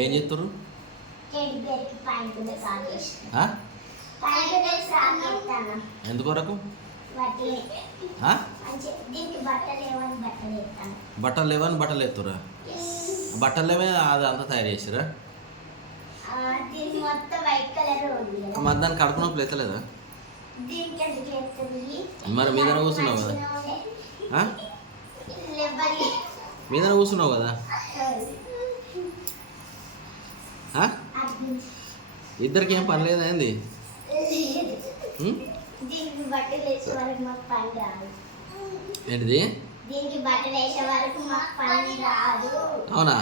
ఏం చేస్తారు? ఎందుకొరకు? బట్టలు లేవని బట్టలు ఎత్తురా? బట్టలు లేవే అది అంతా తయారు చేసిరా? మరి దానికి కడుపు నొప్పులు ఎత్తలేదా? మరి మీద కూర్చున్నావు కదా, మీద కూర్చున్నావు కదా, ఇద్దరికి ఏం పని లేదా ఏంది? ఏంటిది? అవునా?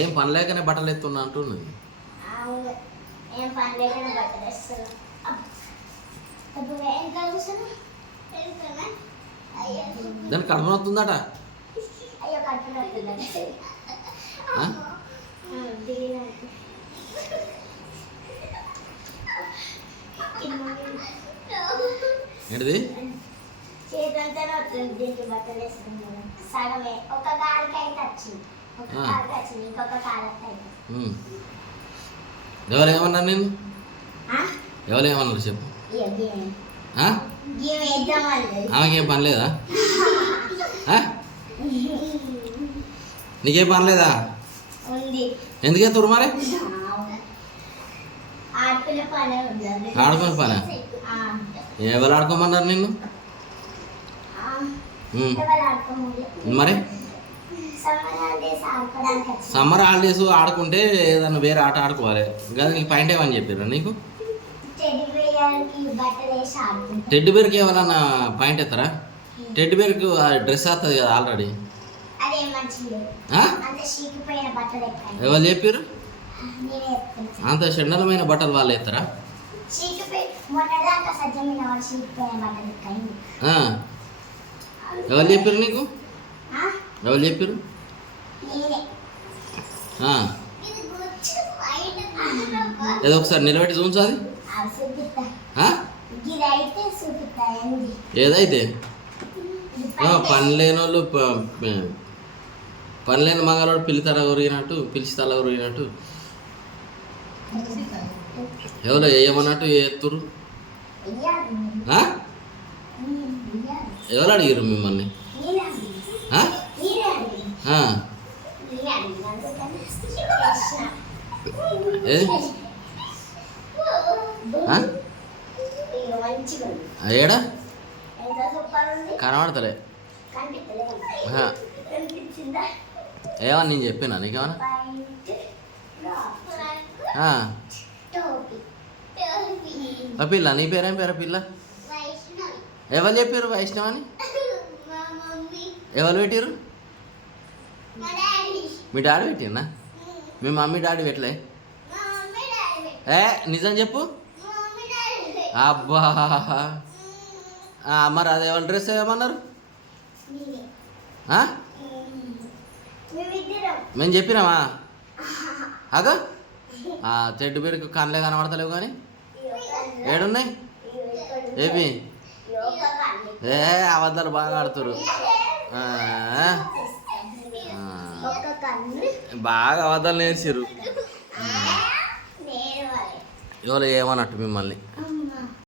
ఏం పని లేకనే బట్టలు ఎత్తున్నా అంటున్నది. దానికి కడుపు నొస్తుందట. ఏంటిది? ఎవరు ఏమన్నారు నేను? ఎవరు ఏమన్నారు చెప్పు. ఆమెకేం పని లేదా? నీకేం పని లేదా? ఎందుకే తురు మరి? ఆడుకునే పని? ఎవరు ఆడుకోమన్నారు నిన్ను మరి? సమ్మర్ హాలిడేస్ ఆడుకుంటే ఏదన్నా వేరే ఆట ఆడుకోవాలి కదా. నీకు పాయింట్ ఏమని చెప్పారు నీకు? టెడ్డీ బేర్కి ఏమన్నా పాయింట్ ఎత్తారా? టెడ్డీ బేర్కి డ్రెస్ వస్తుంది కదా ఆల్రెడీ. ఎవరు చెప్పారు? అంత చెండలమైన బట్టలు వాళ్ళు ఎత్తారా? ఎవరు చెప్పారు నీకు? ఎవరు చెప్పారు? ఏదో ఒకసారి నిలబెట్టి చూపించాలి. ఏదైతే పని లేని వాళ్ళు పని లేని మంగళవాడు పిల్లి తల ఉరిగినట్టు పిలిచి తల ఉరిగినట్టు ఎవరో ఏమన్నట్టు ఎత్తురు. ఎవరు అడిగారు మిమ్మల్ని? ఏడా కనబడతలే. ఏమన్నా నేను చెప్పినా నీకేమన్నా? పిల్ల నీ పేరేం పేరు? పిల్ల ఎవరు చెప్పారు వైష్ణవ్ అని? ఎవరు పెట్టారు? మీ డాడీ పెట్టినా? మీ మమ్మీ డాడీ పెట్టలే? నిజం చెప్పు. అబ్బా మరి అది ఎవరి డ్రెస్ ఏమన్నారు? మేము చెప్పినామా? అగా చెడ్డు పేరుకు కళ్ళే కనబడతలేవు కానీ ఏడున్నాయి ఏవి? అబద్ధాలు బాగా ఆడుతురు, బాగా అబద్ధాలు నేర్చిర్రు. ఎవరు ఏమన్నట్టు మిమ్మల్ని?